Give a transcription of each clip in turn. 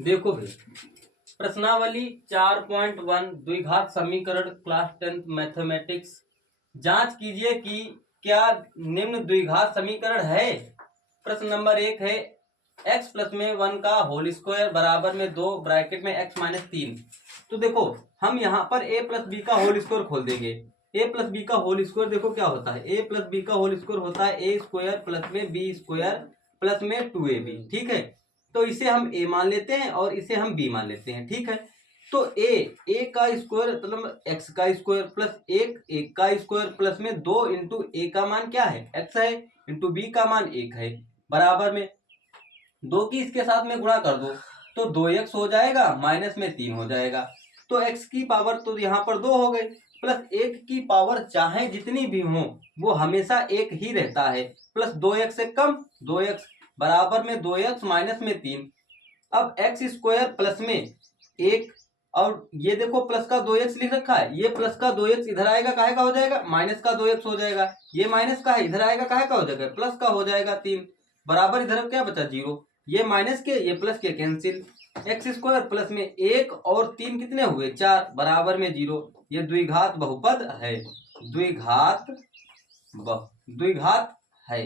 देखो भाई, प्रश्नावली 4.1 द्विघात समीकरण क्लास 10th मैथमेटिक्स। जांच कीजिए कि क्या निम्न द्विघात समीकरण है। प्रश्न नंबर 1 है x प्लस में 1 का होल स्क्वायर बराबर में 2 ब्रैकेट में x माइनस 3। तो देखो हम यहाँ पर a प्लस बी का होल स्क्वायर खोल देंगे। a प्लस बी का होल स्क्वायर देखो क्या होता है, a प्लस बी का होल स्क्वायर होता है a स्क्वायर प्लस में b स्क्वायर प्लस में 2ab। ठीक है, तो इसे हम a मान लेते हैं और इसे हम b मान लेते हैं। ठीक है, तो a का स्क्वायर मतलब x का स्क्वायर प्लस एक का स्क्वायर प्लस में 2 इंटू a का मान क्या है x है, इंटू b का मान 1 है, बराबर में 2 की इसके साथ में गुणा कर दो तो 2x हो जाएगा, माइनस में 3 हो जाएगा। तो x की पावर तो यहाँ पर 2 हो गई, प्लस 1 की पावर चाहे जितनी भी हो वो हमेशा 1 ही रहता है, प्लस 2x से कम 2x बराबर में 2x माइनस में 3। अब x स्क्वायर प्लस में 1 और ये देखो प्लस का 2x लिख रखा है, ये प्लस का 2x इधर आएगा काहे का हो जाएगा, माइनस का 2x हो जाएगा। ये माइनस का है इधर आएगा काहे का हो जाएगा, प्लस का हो जाएगा 3, बराबर इधर क्या बचा 0। ये माइनस के ये प्लस के कैंसिल, एक्स स्क्वायर प्लस में 1 और 3 कितने हुए 4, बराबर में 0। ये द्विघात बहुपद है, द्विघात है।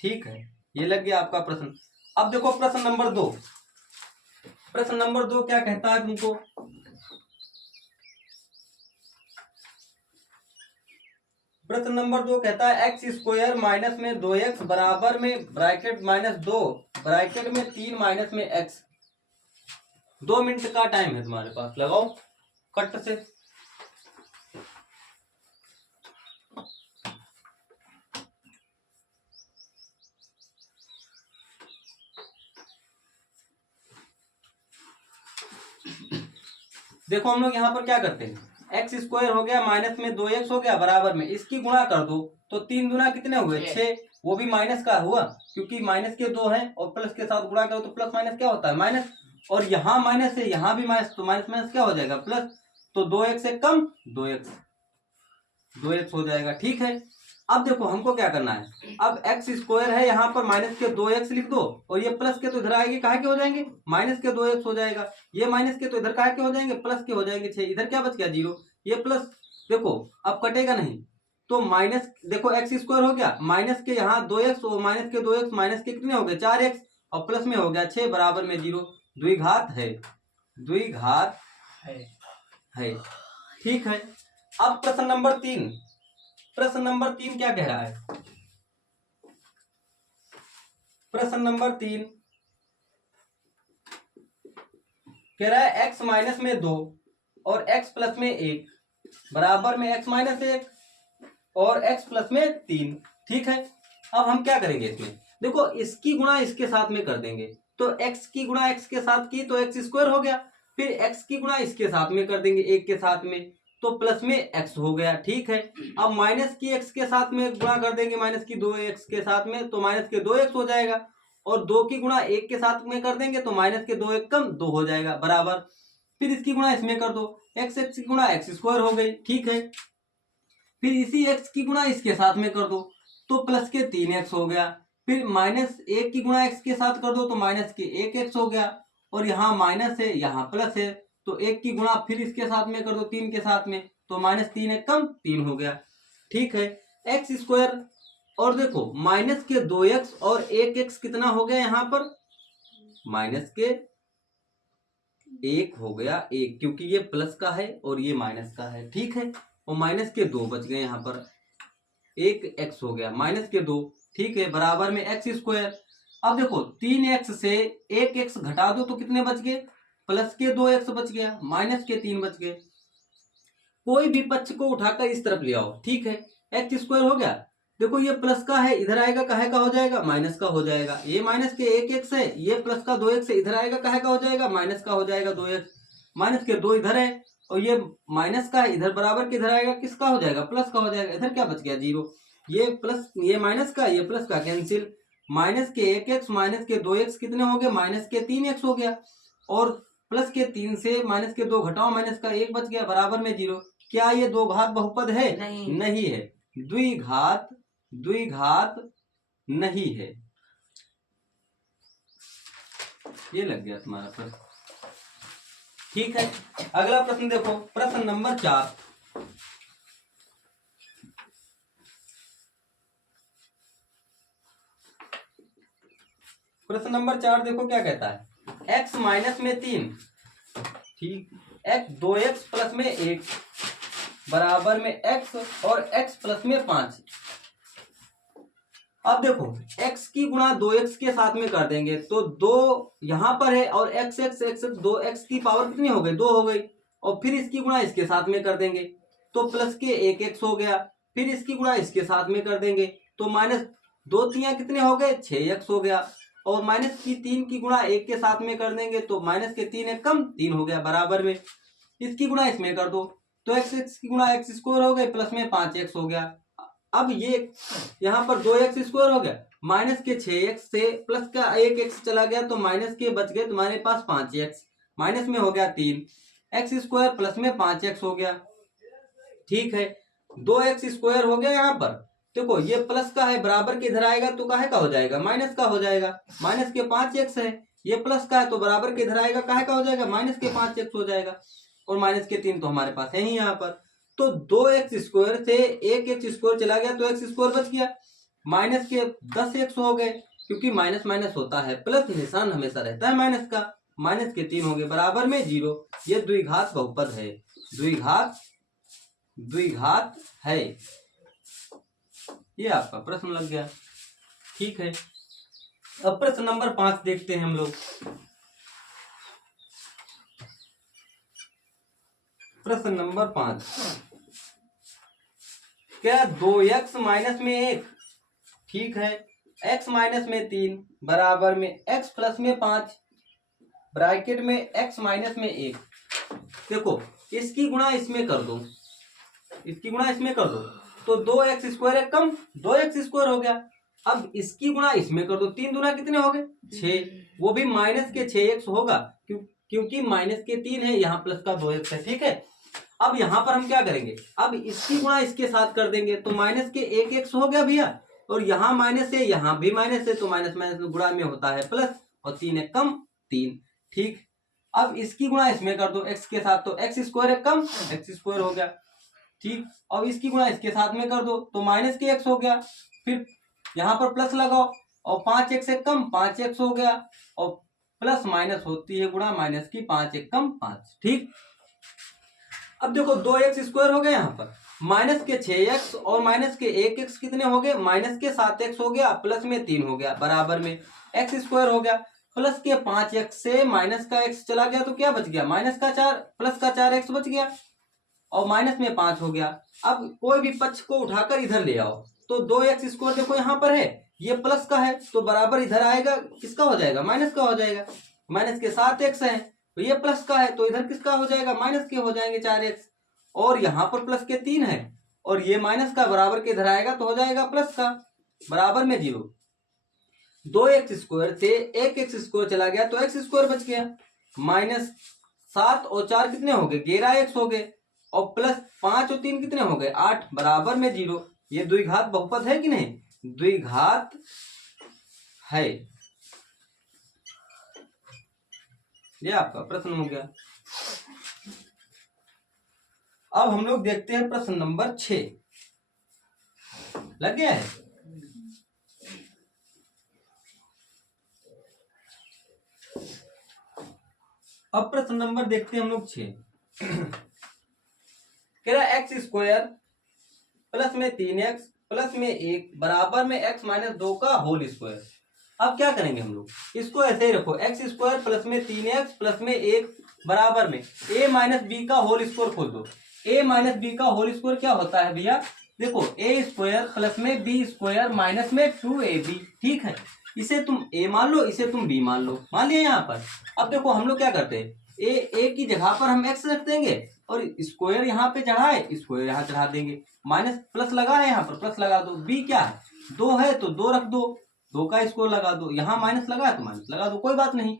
ठीक है, ये लग गया आपका प्रश्न। अब देखो प्रश्न नंबर 2, प्रश्न नंबर 2 क्या कहता है तुमको, प्रश्न नंबर 2 कहता है एक्स स्क्वायर माइनस में 2x बराबर में ब्रैकेट माइनस 2 ब्रैकेट में 3 माइनस में x। 2 मिनट का टाइम है तुम्हारे पास, लगाओ कट से। देखो हम लोग यहाँ पर क्या करते हैं, एक्स स्क्वायर हो गया माइनस में 2x हो गया बराबर में इसकी गुणा कर दो तो 3 गुना कितने हुए 6, वो भी माइनस का हुआ क्योंकि माइनस के 2 है और प्लस के साथ गुणा करो तो प्लस माइनस क्या होता है माइनस, और यहाँ माइनस है यहाँ भी माइनस, तो माइनस माइनस क्या हो जाएगा प्लस, तो 2x से कम 2x हो जाएगा। ठीक है, अब देखो हमको क्या करना है, अब एक्स स्क्वायर है यहाँ पर माइनस के 2x लिख दो और ये प्लस के तो इधर आएंगे काहे के हो जाएंगे माइनस के 2x हो जाएगा, ये माइनस के तो इधर काहे के हो जाएंगे प्लस के हो जाएंगे 6, इधर क्या बच गया 0, ये प्लस देखो अब कटेगा नहीं तो माइनस देखो एक्स स्क्वायर हो गया माइनस के यहाँ 2x और माइनस के 2x माइनस के कितने हो गए 4x और प्लस में हो गया 6 बराबर में 0। द्विघात है, द्विघात है। ठीक है, अब प्रश्न नंबर 3, प्रश्न नंबर 3 क्या कह रहा है, प्रश्न नंबर 3 कह रहा है x माइनस में 2 और x प्लस में 1 बराबर में x माइनस 1 और x प्लस में 3। ठीक है, अब हम क्या करेंगे इसमें, देखो इसकी गुणा इसके साथ में कर देंगे तो x की गुणा x के साथ की तो x स्क्वायर हो गया, फिर x की गुणा इसके साथ में कर देंगे 1 के साथ में तो प्लस में x हो गया। ठीक है, अब माइनस की x के साथ में गुणा कर देंगे माइनस की 2x के साथ में तो माइनस के 2x हो जाएगा, और 2 की गुणा 1 के साथ में कर देंगे तो माइनस के 2 1 कम 2 हो जाएगा बराबर, फिर इसकी गुणा इसमें कर दो x की गुणा x स्क्वायर हो गई। ठीक है, फिर इसी x की गुणा इसके साथ में कर दो तो प्लस के 3x हो गया, फिर माइनस 1 की गुणा x के साथ कर दो तो माइनस के 1x हो गया, और यहाँ माइनस है यहाँ प्लस है तो 1 की गुणा फिर इसके साथ में कर दो 3 के साथ में तो माइनस 3 1 कम 3 हो गया। ठीक है, एक्स स्क्वायर और देखो माइनस के 2x और 1x कितना हो गया यहाँ पर माइनस के 1 हो गया 1 क्योंकि ये प्लस का है और ये माइनस का है। ठीक है, और माइनस के 2 बच गए यहाँ पर 1x हो गया माइनस के 2। ठीक है, बराबर में एक्स स्क्वायर। अब देखो 3x से 1x घटा दो तो कितने बच गए प्लस के 2x बच गया माइनस के 3 बच गए। कोई भी पक्ष को उठाकर इस तरफ ले आओ। ठीक है, एक्स स्क्वायर हो गया, देखो ये प्लस का है इधर आएगा काहे का हो जाएगा माइनस का हो जाएगा, ये माइनस के 1x है ये प्लस का 2x है इधर आएगा काहे का हो जाएगा माइनस का हो जाएगा 2x, माइनस के 2 इधर है और ये माइनस का है इधर बराबर के इधर आएगा किसका हो जाएगा प्लस का हो जाएगा, इधर क्या बच गया 0, ये प्लस ये माइनस का ये प्लस का कैंसिल, माइनस के 1x माइनस के 2x कितने हो गए माइनस के 3x हो गया, और प्लस के 3 से माइनस के 2 घटाओ माइनस का 1 बच गया बराबर में 0। क्या ये दो घात बहुपद है नहीं है, द्विघात द्विघात नहीं है। ये लग गया तुम्हारा प्रश्न। ठीक है, अगला प्रश्न देखो, प्रश्न नंबर 4। प्रश्न नंबर 4 देखो क्या कहता है, x माइनस में 3, ठीक, x 2x प्लस में 1 बराबर में x और x प्लस में 5। अब देखो x की गुणा 2x के साथ में कर देंगे तो 2 यहां पर है और x 2x की पावर कितनी हो गई, 2 हो गई, और फिर इसकी गुणा इसके साथ में कर देंगे तो प्लस के 1x हो गया, फिर इसकी गुणा इसके साथ में कर देंगे तो माइनस 2 3 कितने हो गए, 6x हो गया, और माइनस की 3 की गुणा 1 के साथ में कर देंगे तो माइनस के 3 1 कम 3 हो गया, बराबर में इसकी गुणा इसमें कर दो तो x की गुणा x स्क्वायर हो गई प्लस में 5x हो गया। अब ये यहाँ पर 2x स्क्वायर हो गया, माइनस के 6x से प्लस का 1x चला गया तो माइनस के बच गए तुम्हारे पास 5x, माइनस में हो गया 3x स्क्वायर प्लस में 5x हो गया। ठीक है, 2x स्क्वायर हो गया, यहाँ पर देखो ये प्लस का है, बराबर के इधर आएगा तो काहे का हो जाएगा, माइनस का हो जाएगा, माइनस के 5x है, ये प्लस का है तो बराबर के इधर आएगा, काहे का हो जाएगा, माइनस के 5x हो जाएगा, और माइनस के 3 तो हमारे पास है ही यहाँ पर। तो 2x स्क्वायर से 1x स्क्वायर चला गया तो x स्क्वायर बच गया, माइनस के 10x हो गए, क्योंकि माइनस माइनस होता है, प्लस निशान हमेशा रहता है माइनस का, माइनस के 3 हो गए, बराबर में 0। ये द्विघात बहुपद है, द्विघात है। ये आपका प्रश्न लग गया। ठीक है, अब प्रश्न नंबर 5 देखते हैं हम लोग। प्रश्न नंबर 5, क्या 2x माइनस में 1, ठीक है, x माइनस में 3 बराबर में x प्लस में 5 ब्रैकेट में x माइनस में 1, देखो इसकी गुणा इसमें कर दो, इसकी गुणा इसमें कर दो तो 2x स्क्वायर है कम 2x स्क्वायर हो गया, अब इसकी गुणा इसमें कर दो, 3 दूना कितने हो गए 6, वो भी माइनस के 6x होगा क्योंकि माइनस के 3 है, यहाँ प्लस का 2x है। ठीक है, अब यहाँ पर हम क्या करेंगे, अब इसकी गुणा इसके साथ कर देंगे तो माइनस के 1x हो गया भैया, और यहाँ माइनस है यहाँ भी माइनस है तो माइनस माइनस गुणा में होता है प्लस, और 3 है कम 3। ठीक, अब इसकी गुणा इसमें कर दो x के साथ तो x स्क्वायर है कम x स्क्वायर हो गया। ठीक, अब इसकी गुणा इसके साथ में कर दो तो माइनस के x हो गया, फिर यहाँ पर प्लस लगाओ और 5x से कम 5x हो गया, और प्लस माइनस होती है गुणा, माइनस की 5 1 कम 5। ठीक, अब देखो 2x स्क्वायर हो गया, यहाँ पर माइनस के 6x और माइनस के 1x कितने हो गए, माइनस के 7x हो गया, प्लस में 3 हो गया, बराबर में x स्क्वायर हो गया, प्लस के 5x से माइनस का x चला गया तो क्या बच गया, माइनस का 4 प्लस का 4x बच गया, और माइनस में 5 हो गया। अब कोई भी पक्ष को उठाकर इधर ले आओ तो 2x स्क्वायर देखो यहाँ पर है, ये प्लस का है तो बराबर इधर आएगा, किसका हो जाएगा, माइनस का हो जाएगा, माइनस के 7x है तो ये प्लस का है तो इधर किसका हो जाएगा, माइनस के हो जाएंगे 4x, और यहाँ पर प्लस के 3 है और ये माइनस का, बराबर के इधर आएगा तो हो जाएगा प्लस का, बराबर में 0। 2x स्क्वायर से 1x स्क्वायर चला गया तो x स्क्वायर बच गया, माइनस 7 और 4 कितने हो गए, 11x हो गए, और प्लस 5 और 3 कितने हो गए 8, बराबर में 0। ये द्विघात बहुपद है कि नहीं, द्विघात है। ये आपका प्रश्न हो गया। अब हम लोग देखते हैं प्रश्न नंबर 6, लग गया है। अब प्रश्न नंबर देखते हैं हम लोग 6, कह रहा एक्स स्क्वायर प्लस में 3x प्लस में 1 बराबर में x माइनस 2 का होल स्क्वायर। अब क्या करेंगे हम लोग, इसको ऐसे ही रखो, एक्स स्क्वायर प्लस में 3x प्लस में 1 बराबर में a माइनस बी का होल स्क्वायर खोल दो। a माइनस बी का होल स्क्वायर क्या होता है भैया, देखो a स्क्वायर प्लस में b स्क्वायर माइनस में 2ab। ठीक है, इसे तुम a मान लो, इसे तुम b मान लो, मान लिया यहाँ पर। अब देखो हम लोग क्या करते हैं, a की जगह पर हम x रख देंगे और स्क्वायर यहाँ पे चढ़ा है, स्क्वायर यहाँ चढ़ा देंगे, माइनस प्लस लगा है यहाँ पर प्लस लगा दो, b क्या है 2 है तो 2 रख दो, 2 का स्क्वायर लगा दो, यहाँ माइनस लगा है तो माइनस लगा दो, कोई बात नहीं।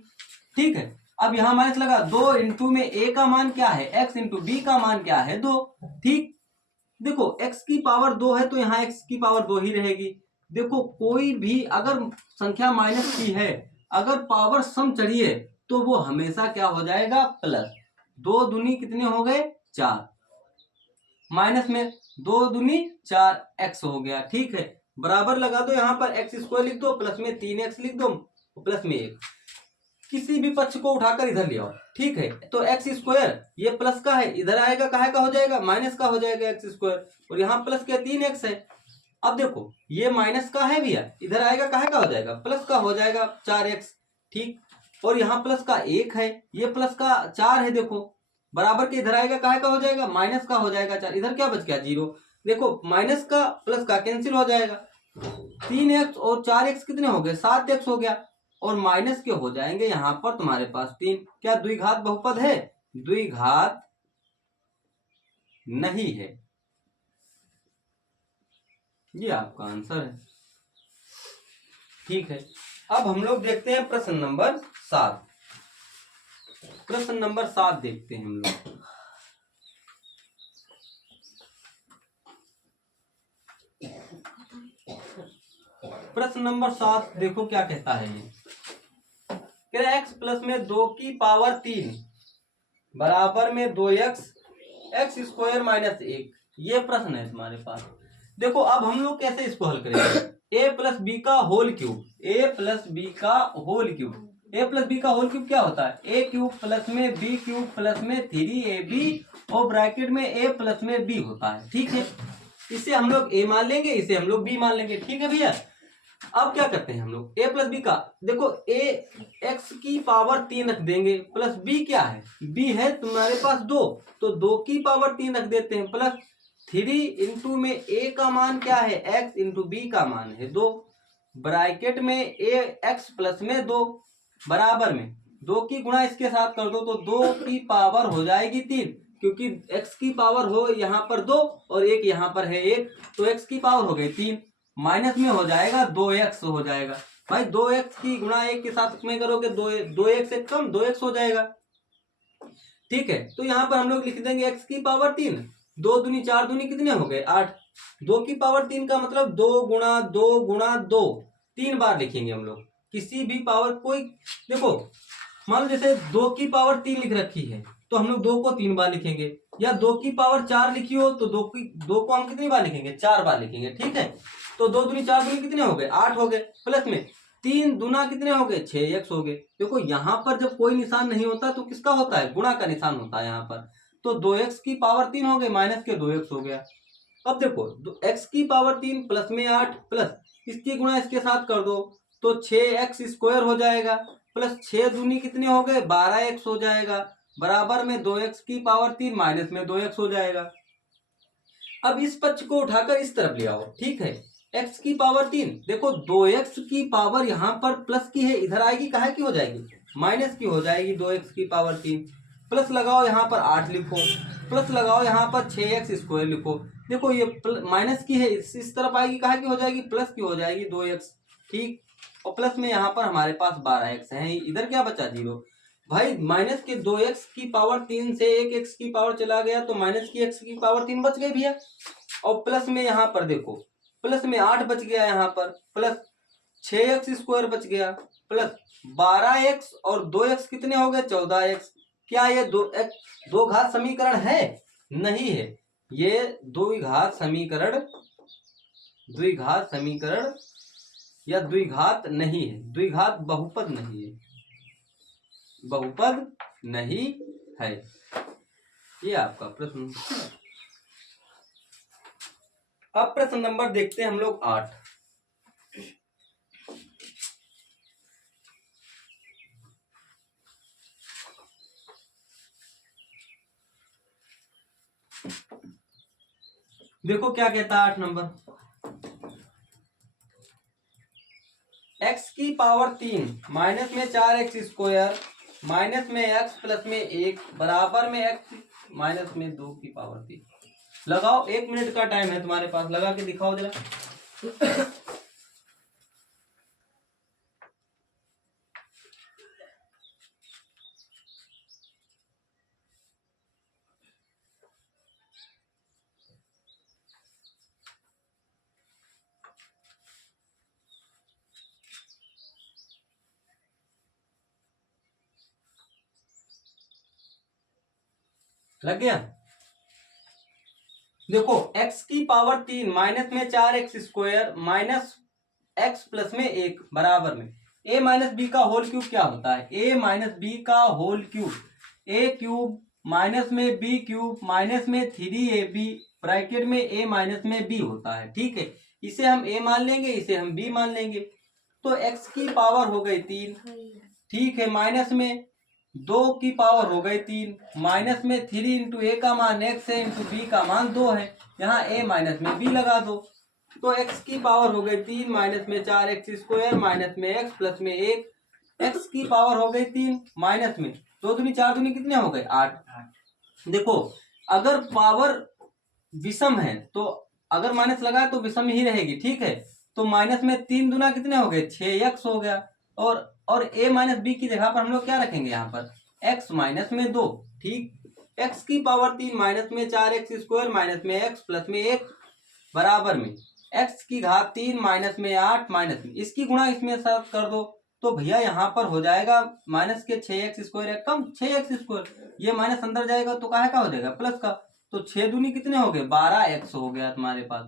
ठीक है, अब यहाँ माइनस लगा, 2 इंटू में a का मान क्या है, x इंटू b का मान क्या है 2। ठीक, देखो x की पावर 2 है तो यहाँ x की पावर 2 ही रहेगी। देखो कोई भी अगर संख्या माइनस की है, अगर पावर सम चढ़ी है तो वो हमेशा क्या हो जाएगा, प्लस। 2 दूनी कितने हो गए 4, माइनस में 2 दूनी 4 x हो गया। ठीक है, बराबर लगा दो, यहाँ पर एक्स स्क्वायर लिख दो, प्लस में 3x लिख दो, प्लस में 1, किसी भी पक्ष को उठाकर इधर ले आओ। ठीक है, तो एक्स स्क्वायर ये प्लस का है, इधर आएगा काहे का हो जाएगा माइनस का हो जाएगा एक्स स्क्वायर, और यहाँ प्लस क्या 3x है। अब देखो ये माइनस का है भैया, इधर आएगा काहे का हो जाएगा प्लस का हो जाएगा 4x। ठीक, और यहाँ प्लस का 1 है, ये प्लस का 4 है, देखो बराबर के इधर आएगा काहे का हो जाएगा माइनस का हो जाएगा 4, इधर क्या बच गया 0। देखो माइनस का प्लस का कैंसिल हो जाएगा, 3x और 4x कितने हो गए 7x हो गया, और माइनस के हो जाएंगे यहाँ पर तुम्हारे पास 3। क्या द्विघात बहुपद है? द्विघात नहीं है, ये आपका आंसर है। ठीक है, अब हम लोग देखते हैं प्रश्न नंबर 7। प्रश्न नंबर 7 देखते हैं हम लोग। प्रश्न नंबर 7 देखो क्या कहता है ये, कह रहा है x प्लस में 2 की पावर 3 बराबर में 2x एक्स स्क्वायर माइनस 1, ये प्रश्न है तुम्हारे पास। देखो अब हम लोग कैसे इसको हल करेंगे, a प्लस बी का whole cube, a plus B का whole cube, a plus B का होल क्यूब क्या होता है a क्यूब प्लस में b क्यूब प्लस में 3ab और ब्रैकेट में a प्लस में b होता है। ठीक है, इसे हम लोग a मान लेंगे, इसे हम लोग b मान लेंगे। ठीक है भैया, अब क्या करते हैं हम लोग a प्लस बी का, देखो a x की पावर 3 रख देंगे, प्लस b क्या है b है तुम्हारे पास 2, तो 2 की पावर 3 रख देते हैं, प्लस 3 इंटू में a का मान क्या है x इंटू b का मान है 2, ब्रैकेट में a x प्लस में 2 बराबर में 2 की गुणा इसके साथ कर दो, तो 2 की पावर हो जाएगी 3, क्योंकि x की पावर हो यहाँ पर 2 और एक यहाँ पर है 1, तो x की पावर हो गई 3, माइनस में हो जाएगा 2x हो जाएगा। भाई 2x की गुणा 1 के साथ में करोगे 2x से कम 2x हो जाएगा। ठीक है, तो यहाँ पर हम लोग लिख देंगे x की पावर 3, 2 दूनी 4 दूनी कितने हो गए 8, 2 की पावर 3 का मतलब 2 गुणा 2 गुणा 2, 3 बार लिखेंगे हम लोग किसी भी पावर कोई। देखो मान लो जैसे 2 की पावर 3 लिख रखी है, तो हम लोग 2 को 3 बार लिखेंगे, या 2 की पावर 4 लिखी हो तो 2 को हम कितनी बार लिखेंगे 4 बार लिखेंगे। ठीक है, तो 2 दूनी 4 दूनी कितने हो गए 8 हो गए, प्लस में 3 दूना कितने हो गए 6x हो गए। देखो यहाँ पर जब कोई निशान नहीं होता तो किसका होता है गुणा का निशान होता है यहाँ पर, तो 2x की पावर 3 हो गए माइनस के 2x हो गया। अब देखो x की पावर 3 प्लस में 8 प्लस इसकी गुणा इसके साथ कर दो, तो 6x स्क्वायर हो जाएगा, प्लस 6 दूनी कितने हो गए 12x हो जाएगा, बराबर में 2x की पावर 3 माइनस में 2x हो जाएगा। अब इस पक्ष को उठाकर इस तरफ ले आओ। ठीक है, x की पावर 3, देखो 2x की पावर यहाँ पर प्लस की है, इधर आएगी काहे की हो जाएगी माइनस की हो जाएगी 2x की पावर 3, प्लस लगाओ यहाँ पर 8 लिखो, प्लस लगाओ यहाँ पर 6x स्क्वायर लिखो। देखो ये माइनस की है, इस तरफ आएगी काहे की हो जाएगी प्लस की हो जाएगी 2x। ठीक, और प्लस में यहाँ पर हमारे पास 12x है, इधर क्या बचा 0। भाई माइनस के 2x की पावर 3 से एक x की पावर चला गया, तो माइनस की x की पावर 3 बच गई भैया, और प्लस में यहाँ पर देखो प्लस में 8 बच गया यहाँ पर, प्लस 6x स्क्वायर बच गया, प्लस 12x और 2x कितने हो गए 14x। क्या ये दो घात समीकरण है? नहीं है, ये द्विघात समीकरण या द्विघात नहीं है, द्विघात बहुपद नहीं है, बहुपद नहीं है। ये आपका प्रश्न। अब प्रश्न नंबर देखते हैं हम लोग 8। देखो क्या कहता है 8 नंबर, x की पावर 3 माइनस में 4x स्क्वायर माइनस में x प्लस में 1 बराबर में x माइनस में 2 की पावर 3। लगाओ, 1 मिनट का टाइम है तुम्हारे पास, लगा के दिखाओ जरा। लग गया। देखो x की पावर 3 माइनस में 4x² माइनस x प्लस में 1 बराबर में a माइनस बी का होल क्यूब क्या होता है? a माइनस बी का whole cube a cube minus में b क्यूब माइनस में 3ab ब्रैकेट में a माइनस में b होता है। ठीक है, इसे हम a मान लेंगे, इसे हम b मान लेंगे। तो x की पावर हो गई 3, ठीक है, माइनस में 2 की पावर हो गई 3, माइनस में 3 इंटू ए का मान x है इंटू बी का मान 2 है, यहाँ a माइनस में b लगा दो। तो x की पावर हो गई 3 माइनस में 4x² माइनस में x प्लस में 1, x की पावर हो गई 3 माइनस में 2 दूनी 4 दूनी कितने हो गए 8। देखो अगर पावर विषम है तो अगर माइनस लगाए तो विषम ही रहेगी। ठीक है, तो माइनस में 3 दूना कितने हो गए 6x हो गया। और a माइनस बी की जगह पर हम लोग क्या रखेंगे यहाँ पर x माइनस में 2। ठीक, x की पावर 3 माइनस में 4x² माइनस में x प्लस में 1 बराबर में x की घात 3 माइनस में 8 माइनस में इसकी गुणा इसमें साथ कर दो तो भैया यहाँ पर हो जाएगा माइनस के 6x² है कम 6x², ये माइनस अंदर जाएगा तो काहे का हो जाएगा प्लस का, तो 6 दूनी कितने हो गए 12x हो गया तुम्हारे पास।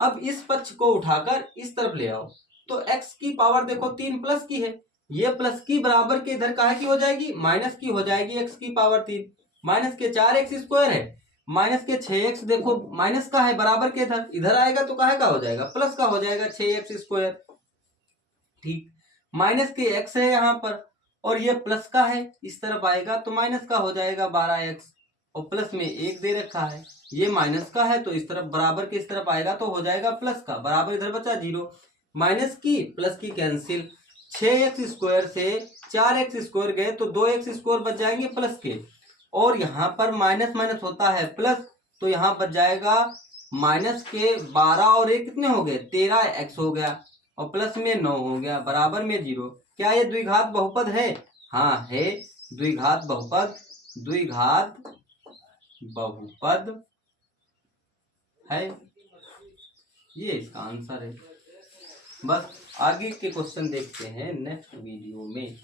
अब इस पक्ष को उठाकर इस तरफ ले आओ तो x की पावर देखो 3 प्लस की है, ये प्लस की बराबर के इधर काहे की हो जाएगी माइनस की हो जाएगी। x की पावर 3 माइनस के 4x² है माइनस के 6x देखो माइनस का है बराबर के इधर इधर आएगा तो काहे का हो जाएगा प्लस का हो जाएगा 6x²। ठीक, माइनस के x है यहाँ पर और ये प्लस का है इस तरफ आएगा तो माइनस का हो जाएगा 12x और प्लस में 1 दे रखा है, ये माइनस का है तो इस तरफ बराबर के इस तरफ आएगा तो हो जाएगा प्लस का, बराबर इधर बचा 0, माइनस की प्लस की कैंसिल, 6x² से 4x² गए तो 2x² बच जाएंगे प्लस के और यहाँ पर माइनस माइनस होता है प्लस तो यहाँ बच जाएगा माइनस के 12 और 1 कितने हो गए 13x हो गया और प्लस में 9 हो गया बराबर में 0। क्या ये द्विघात बहुपद है? हाँ है, द्विघात बहुपद, द्विघात बहुपद है, ये इसका आंसर है। बस आगे के क्वेश्चन देखते हैं नेक्स्ट वीडियो में।